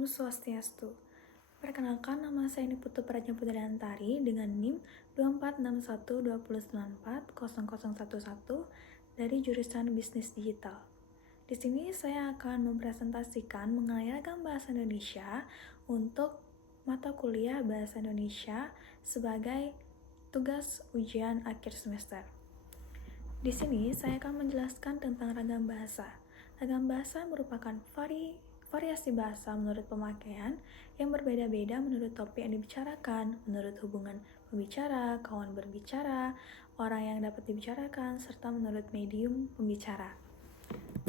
Om Swastiastu. Perkenalkan, nama saya Niputu Pradja Putriantari dengan NIM 246120940011 dari jurusan Bisnis Digital. Di sini saya akan mempresentasikan mengenai ragam bahasa Indonesia untuk mata kuliah Bahasa Indonesia sebagai tugas ujian akhir semester. Di sini saya akan menjelaskan tentang ragam bahasa. Ragam bahasa merupakan variasi bahasa menurut pemakaian yang berbeda-beda menurut topik yang dibicarakan, menurut hubungan pembicara, kawan berbicara, orang yang dapat dibicarakan, serta menurut medium pembicara.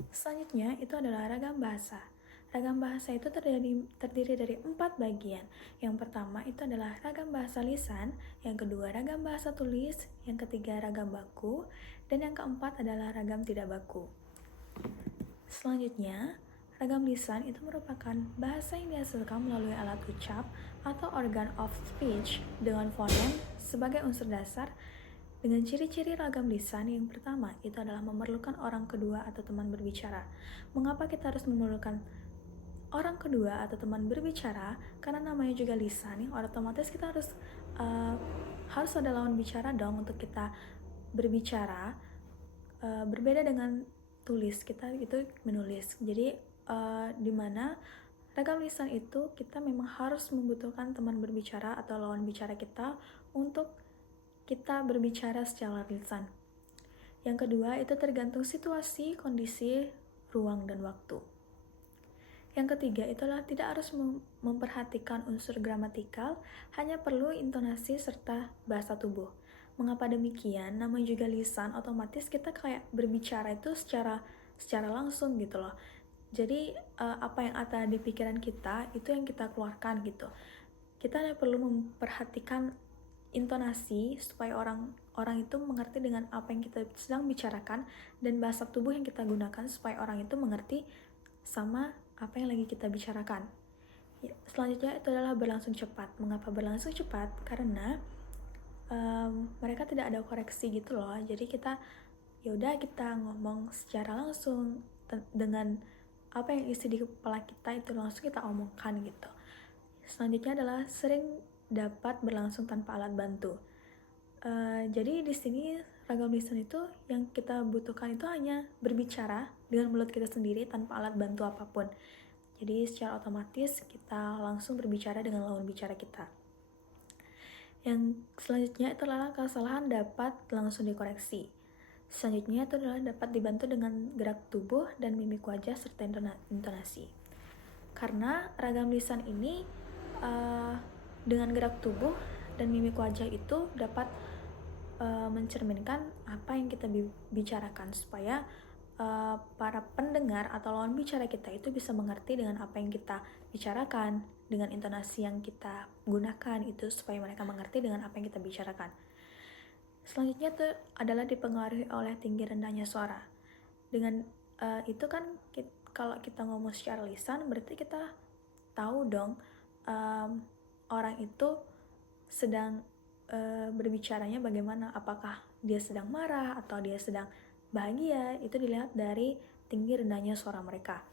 Selanjutnya itu adalah ragam bahasa. Ragam bahasa itu terdiri dari 4 bagian. Yang pertama itu adalah ragam bahasa lisan, yang kedua ragam bahasa tulis, yang ketiga ragam baku, dan yang keempat adalah ragam tidak baku. Selanjutnya, ragam lisan itu merupakan bahasa yang dihasilkan melalui alat ucap atau organ of speech dengan fonem sebagai unsur dasar. Dengan ciri-ciri ragam lisan, yang pertama itu adalah memerlukan orang kedua atau teman berbicara. Mengapa kita harus memerlukan orang kedua atau teman berbicara? Karena namanya juga lisan, otomatis kita harus ada lawan bicara dong untuk kita berbicara. Berbeda dengan tulis, kita itu menulis. Jadi dimana ragam lisan itu kita memang harus membutuhkan teman berbicara atau lawan bicara kita untuk kita berbicara secara lisan. Yang kedua itu tergantung situasi, kondisi, ruang, dan waktu. Yang ketiga itulah tidak harus memperhatikan unsur gramatikal, hanya perlu intonasi serta bahasa tubuh. Mengapa demikian? Nama juga lisan, otomatis kita kayak berbicara itu secara langsung gitu loh. Jadi apa yang ada di pikiran kita itu yang kita keluarkan gitu. Kita hanya perlu memperhatikan intonasi supaya orang itu mengerti dengan apa yang kita sedang bicarakan, dan bahasa tubuh yang kita gunakan supaya orang itu mengerti sama apa yang lagi kita bicarakan. Selanjutnya itu adalah berlangsung cepat. Mengapa berlangsung cepat? Karena mereka tidak ada koreksi gitu loh. Jadi kita ngomong secara langsung dengan apa yang isi di kepala kita itu langsung kita omongkan gitu. Selanjutnya adalah sering dapat berlangsung tanpa alat bantu. Jadi di sini ragam lisan itu yang kita butuhkan itu hanya berbicara dengan mulut kita sendiri tanpa alat bantu apapun. Jadi secara otomatis kita langsung berbicara dengan lawan bicara kita. Yang selanjutnya itu adalah kesalahan dapat langsung dikoreksi. Selanjutnya itu adalah dapat dibantu dengan gerak tubuh dan mimik wajah serta intonasi. Karena ragam lisan ini dengan gerak tubuh dan mimik wajah itu dapat mencerminkan apa yang kita bicarakan supaya para pendengar atau lawan bicara kita itu bisa mengerti dengan apa yang kita bicarakan, dengan intonasi yang kita gunakan itu supaya mereka mengerti dengan apa yang kita bicarakan. Selanjutnya itu adalah dipengaruhi oleh tinggi rendahnya suara. Dengan itu kan kalau kita ngomong secara lisan berarti kita tahu dong orang itu sedang berbicaranya bagaimana, apakah dia sedang marah atau dia sedang bahagia. Itu dilihat dari tinggi rendahnya suara mereka.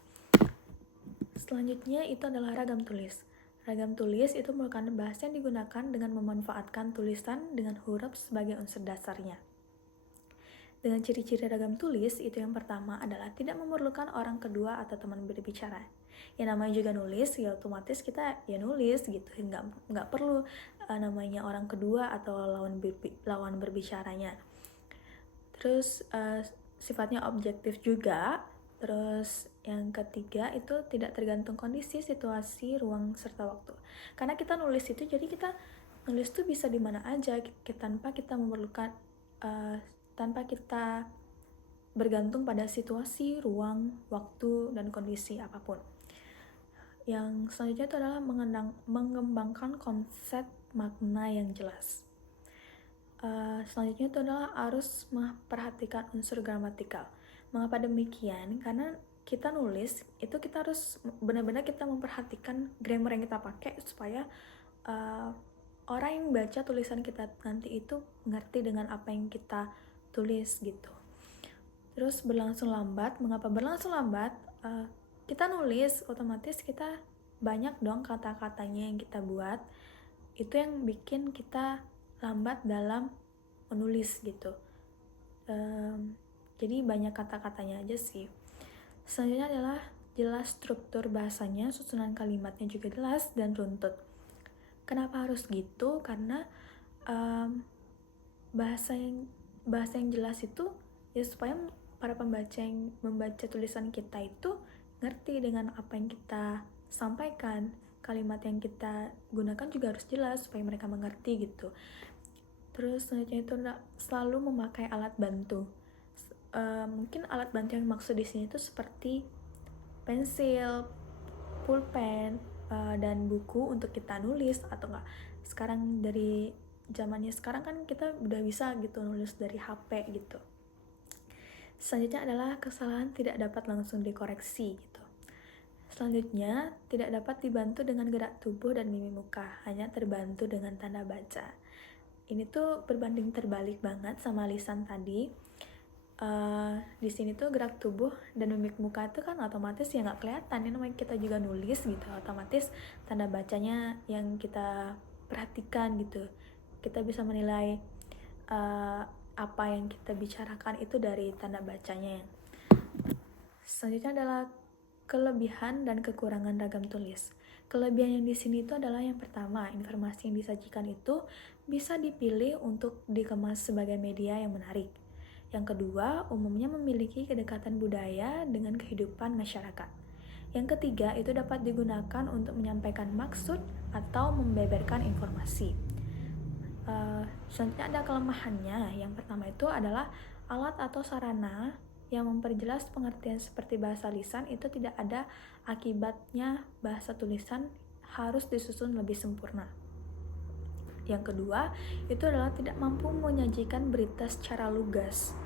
Selanjutnya itu adalah ragam tulis. Ragam tulis itu merupakan bahasa yang digunakan dengan memanfaatkan tulisan dengan huruf sebagai unsur dasarnya. Dengan ciri-ciri ragam tulis itu yang pertama adalah tidak memerlukan orang kedua atau teman berbicara. Ya namanya juga nulis, ya otomatis kita ya nulis gitu, nggak perlu namanya orang kedua atau lawan berbicaranya. Terus sifatnya objektif juga. Terus yang ketiga itu tidak tergantung kondisi, situasi, ruang, serta waktu. Karena kita nulis itu, jadi kita nulis tuh bisa di mana aja tanpa kita memerlukan tanpa kita bergantung pada situasi, ruang, waktu, dan kondisi apapun. Yang selanjutnya itu adalah mengembangkan konsep makna yang jelas. Selanjutnya itu adalah harus memperhatikan unsur gramatikal. Mengapa demikian? Karena kita nulis itu kita harus benar-benar kita memperhatikan grammar yang kita pakai supaya orang yang baca tulisan kita nanti itu mengerti dengan apa yang kita tulis gitu. Terus berlangsung lambat. Mengapa berlangsung lambat? Kita nulis otomatis kita banyak dong kata-katanya yang kita buat, itu yang bikin kita lambat dalam menulis gitu. Jadi banyak kata-katanya aja sih. Selanjutnya adalah jelas struktur bahasanya, susunan kalimatnya juga jelas dan runtut. Kenapa harus gitu? Karena bahasa yang jelas itu ya supaya para pembaca yang membaca tulisan kita itu ngerti dengan apa yang kita sampaikan. Kalimat yang kita gunakan juga harus jelas supaya mereka mengerti gitu. Terus selanjutnya itu selalu memakai alat bantu. Mungkin alat bantu yang maksud di sini itu seperti pensil, pulpen, dan buku untuk kita nulis, atau enggak sekarang dari zamannya sekarang kan kita udah bisa gitu nulis dari HP gitu. Selanjutnya adalah kesalahan tidak dapat langsung dikoreksi gitu. Selanjutnya, tidak dapat dibantu dengan gerak tubuh dan mimik muka, hanya terbantu dengan tanda baca. Ini tuh berbanding terbalik banget sama lisan tadi. Di sini tuh gerak tubuh dan mimik muka itu kan otomatis ya nggak kelihatan, ini namanya kita juga nulis gitu, otomatis tanda bacanya yang kita perhatikan gitu. Kita bisa menilai apa yang kita bicarakan itu dari tanda bacanya. Selanjutnya adalah kelebihan dan kekurangan ragam tulis. Kelebihan yang di sini itu adalah yang pertama, informasi yang disajikan itu bisa dipilih untuk dikemas sebagai media yang menarik. Yang kedua, umumnya memiliki kedekatan budaya dengan kehidupan masyarakat. Yang ketiga, itu dapat digunakan untuk menyampaikan maksud atau membeberkan informasi. Selanjutnya ada kelemahannya. Yang pertama itu adalah alat atau sarana yang memperjelas pengertian seperti bahasa lisan itu tidak ada, akibatnya bahasa tulisan harus disusun lebih sempurna. Yang kedua, itu adalah tidak mampu menyajikan berita secara lugas,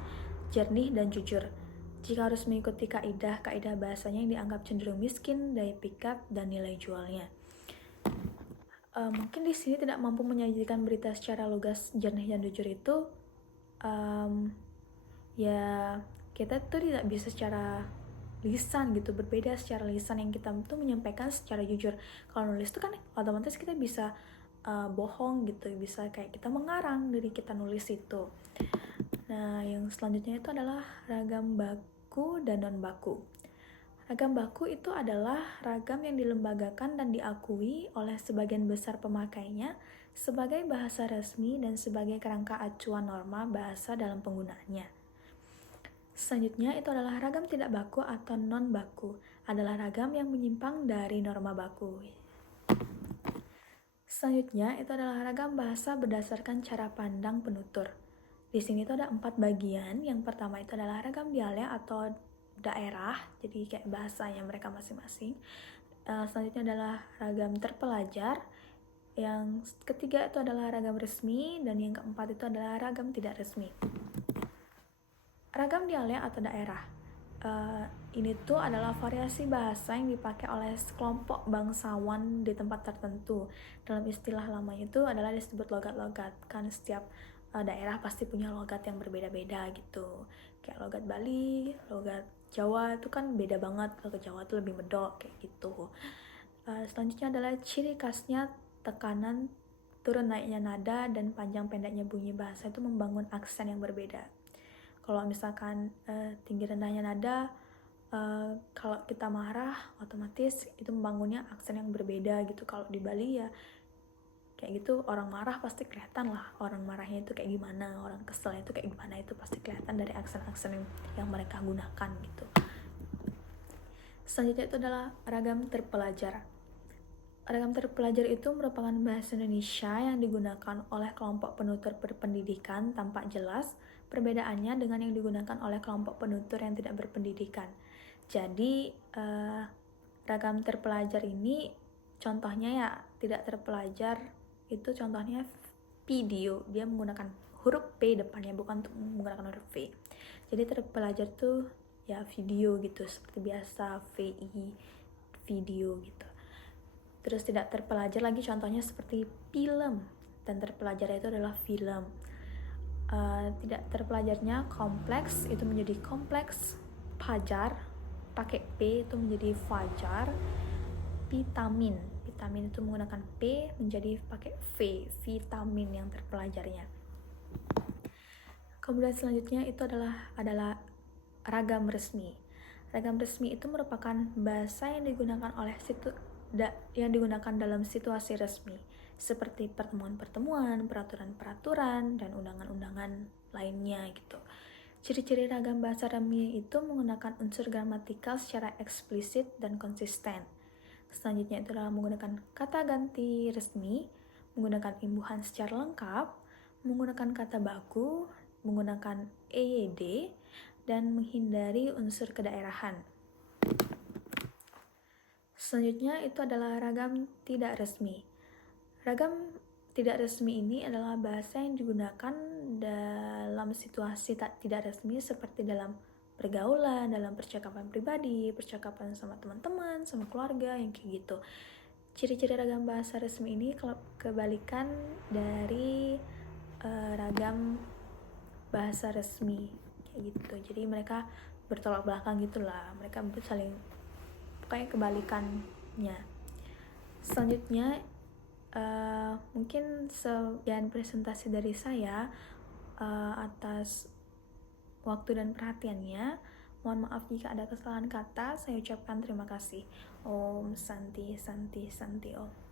jernih, dan jujur. Jika harus mengikuti kaidah bahasanya yang dianggap cenderung miskin, daya pikat, dan nilai jualnya. Mungkin di sini tidak mampu menyajikan berita secara lugas, jernih, dan jujur itu, ya kita tuh tidak bisa secara lisan gitu, berbeda secara lisan yang kita tuh menyampaikan secara jujur. Kalau nulis tuh kan otomatis kita bisa bohong gitu, bisa kayak kita mengarang dari kita nulis itu. Nah, yang selanjutnya itu adalah ragam baku dan non baku. Ragam baku itu adalah ragam yang dilembagakan dan diakui oleh sebagian besar pemakainya sebagai bahasa resmi dan sebagai kerangka acuan norma bahasa dalam penggunaannya. Selanjutnya itu adalah ragam tidak baku atau non baku, adalah ragam yang menyimpang dari norma baku. Selanjutnya itu adalah ragam bahasa berdasarkan cara pandang penutur. Di sini itu ada 4 bagian. Yang pertama itu adalah ragam dialek atau daerah, jadi kayak bahasanya mereka masing-masing. Selanjutnya adalah ragam terpelajar. Yang ketiga itu adalah ragam resmi, dan yang keempat itu adalah ragam tidak resmi. Ragam dialek atau daerah. Ini tuh adalah variasi bahasa yang dipakai oleh sekelompok bangsawan di tempat tertentu. Dalam istilah lamanya itu adalah disebut logat-logat. Kan setiap daerah pasti punya logat yang berbeda-beda gitu. Kayak logat Bali, logat Jawa itu kan beda banget. Logat Jawa tuh lebih medok kayak gitu. Selanjutnya adalah ciri khasnya tekanan, turun naiknya nada, dan panjang pendeknya bunyi bahasa itu membangun aksen yang berbeda. Kalau misalkan tinggi rendahnya nada, kalau kita marah otomatis itu membangunnya aksen yang berbeda gitu. Kalau di Bali ya kayak gitu, orang marah pasti kelihatan lah orang marahnya itu kayak gimana, orang keselnya itu kayak gimana, itu pasti kelihatan dari aksen-aksen yang mereka gunakan gitu. Selanjutnya itu adalah ragam terpelajar. Ragam terpelajar itu merupakan bahasa Indonesia yang digunakan oleh kelompok penutur berpendidikan tampak jelas perbedaannya dengan yang digunakan oleh kelompok penutur yang tidak berpendidikan. Jadi ragam terpelajar ini contohnya ya, tidak terpelajar itu contohnya video, dia menggunakan huruf P depannya, bukan untuk menggunakan huruf V. Jadi terpelajar tuh ya video gitu, seperti biasa VI, video gitu. Terus tidak terpelajar lagi contohnya seperti film, dan terpelajar itu adalah film. Tidak terpelajarnya kompleks itu menjadi kompleks, pajar pakai P itu menjadi fajar, vitamin. Vitamin itu menggunakan P menjadi pakai V, vitamin yang terpelajarnya. Kemudian selanjutnya itu adalah ragam resmi. Ragam resmi itu merupakan bahasa yang digunakan dalam situasi resmi, seperti pertemuan-pertemuan, peraturan-peraturan, dan undangan-undangan lainnya gitu. Ciri-ciri ragam bahasa resmi itu menggunakan unsur gramatikal secara eksplisit dan konsisten. Selanjutnya itu adalah menggunakan kata ganti resmi, menggunakan imbuhan secara lengkap, menggunakan kata baku, menggunakan EYD, dan menghindari unsur kedaerahan. Selanjutnya itu adalah ragam tidak resmi. Ragam tidak resmi ini adalah bahasa yang digunakan dalam situasi tidak resmi seperti dalam pergaulan, dalam percakapan pribadi, percakapan sama teman-teman, sama keluarga, yang kayak gitu. Ciri-ciri ragam bahasa resmi ini kebalikan dari ragam bahasa resmi kayak gitu. Jadi mereka bertolak belakang gitulah, mereka saling kayak kebalikannya. Selanjutnya mungkin sekian presentasi dari saya atas waktu dan perhatiannya. Mohon maaf jika ada kesalahan kata. Saya ucapkan terima kasih. Om Santi Santi Santi Om.